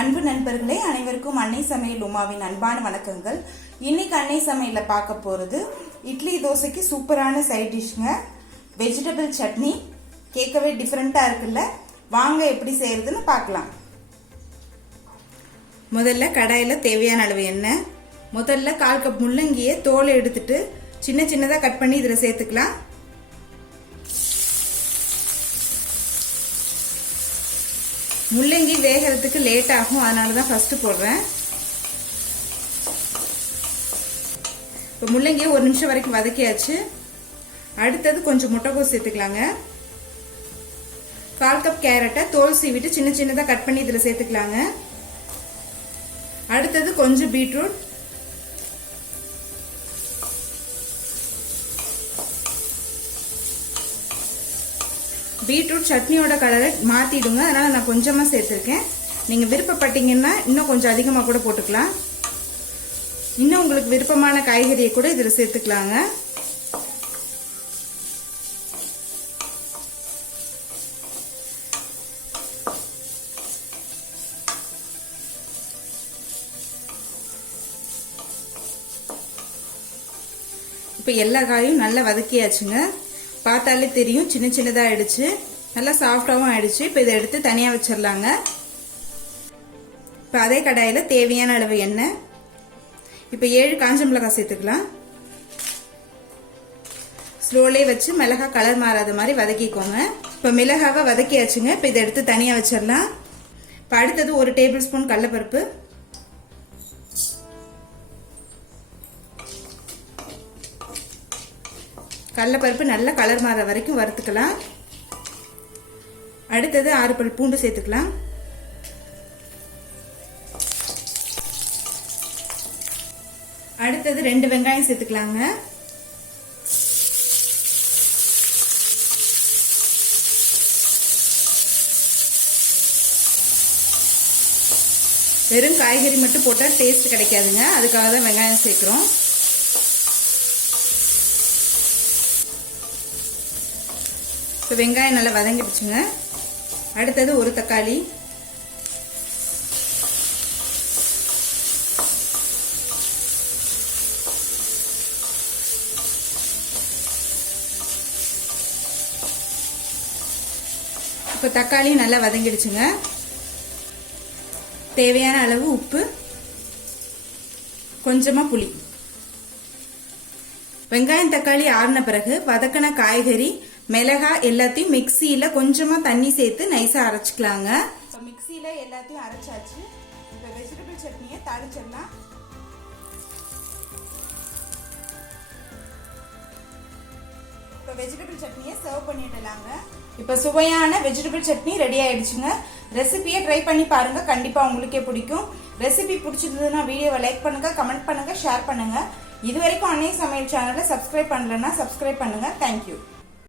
அன்பு நண்பர்களே, அனைவருக்கும் அன்னை சமையல் உமாவின் அன்பான வணக்கங்கள். இன்னைக்கு அன்னை சமையல்ல பார்க்க போறது இட்லி தோசைக்கு சூப்பரான சைட் டிஷ்ங்க, வெஜிடபிள் சட்னி. கேட்கவே டிஃப்ரெண்டா இருக்குல்ல? வாங்க எப்படி செய்யறதுன்னு பார்க்கலாம். முதல்ல கடாயில தேவையான அளவு எண்ணெய், முதல்ல 1/4 கப் முள்ளங்கியை தோலை எடுத்துட்டு சின்ன சின்னதா கட் பண்ணி இதுல சேர்த்துக்கலாம். முள்ளங்கி வேகிறதுக்கு லேட் ஆகும், அதனால தான் ஃபர்ஸ்ட் போடுறேன். இப்போ முள்ளங்கியை 1 நிமிஷம் வரைக்கும் வதக்கியாச்சு. அடுத்தது கொஞ்சம் முட்டைக்கோஸ் சேர்த்துக்கலாங்க. 1/4 கப் கேரட்டை தோல் சீவிட்டு சின்ன சின்னதாக கட் பண்ணி இதில் சேர்த்துக்கலாங்க. அடுத்தது கொஞ்சம் பீட்ரூட், பீட்ரூட் சட்னியோட கலரை மாத்திடுங்க, அதனால நான் கொஞ்சமா சேர்த்திருக்கேன். நீங்க விருப்பப்பட்டீங்கன்னா இன்னும் கொஞ்சம் அதிகமா கூட போட்டுக்கலாம். இன்னும் உங்களுக்கு விருப்பமான காய்கறியை கூட இதில் சேர்த்துக்கலாங்க. இப்போ எல்லா காயும் நல்லா வதக்கியாச்சுங்க. பார்த்தாலே தெரியும் சின்ன சின்னதாக ஆயிடுச்சு, நல்லா சாஃப்டாகவும் ஆயிடுச்சு. இப்போ இதை எடுத்து தனியாக வச்சிடலாங்க. இப்போ அதே கடாயில் தேவையான அளவு எண்ணெய், இப்போ 7 காஞ்ச மிளகாய் சேர்த்துக்கலாம். ஸ்லோலே வச்சு மிளகாய் கலர் மாறாத மாதிரி வதக்கிக்கோங்க. இப்போ மிளகாவை வதக்கியாச்சுங்க. இப்போ இதை எடுத்து தனியாக வச்சிடலாம். இப்போ அடுத்தது 1 டேபிள் ஸ்பூன் கடலைப்பருப்பு, கடலைப்பருப்பு நல்லா கலர் மாற வரைக்கும் வறுத்துக்கலாம். அடுத்தது 6 பல் பூண்டு சேர்த்துக்கலாம். அடுத்தது 2 வெங்காயம் சேர்த்துக்கலாங்க. வெறும் காய்கறி மட்டும் போட்டால் டேஸ்ட் கிடைக்காதுங்க, அதுக்காக தான் வெங்காயம் சேர்க்கிறோம். இப்போ வெங்காயம் நல்லா வதங்கிடுச்சுங்க. அடுத்தது 1 தக்காளி, இப்போ தக்காளி நல்லா வதங்கிடுச்சுங்க. தேவையான அளவு உப்பு, கொஞ்சமா புளி. வெங்காயம் தக்காளி ஆறின பிறகு வதக்கின காய்கறி மிளகாய் எல்லாத்தையும் மிக்சியில கொஞ்சமா தண்ணி சேர்த்து நைஸா அரைச்சிக்கலாங்க. இப்போ மிக்சியில எல்லாத்தையும் அரைச்சாச்சு. இப்போ வெஜிடபிள் சட்னியை தாளிச்சிடலாம். இப்போ வெஜிடபிள் சட்னியை சர்வ் பண்ணிடலாங்க. இப்போ சுவையான வெஜிடபிள் சட்னி ரெடி ஆயிடுச்சுங்க. ரெசிபியை ட்ரை பண்ணி பாருங்க, கண்டிப்பா உங்களுக்கே பிடிக்கும். ரெசிபி பிடிச்சிருந்ததுன்னா வீடியோவை லைக் பண்ணுங்க, கமெண்ட் பண்ணுங்க, ஷேர் பண்ணுங்க. இது வரைக்கும் அன்னை சமையல் சேனலை சப்ஸ்கிரைப் பண்ணலன்னா சப்ஸ்கிரைப் பண்ணுங்க. தேங்க்யூ.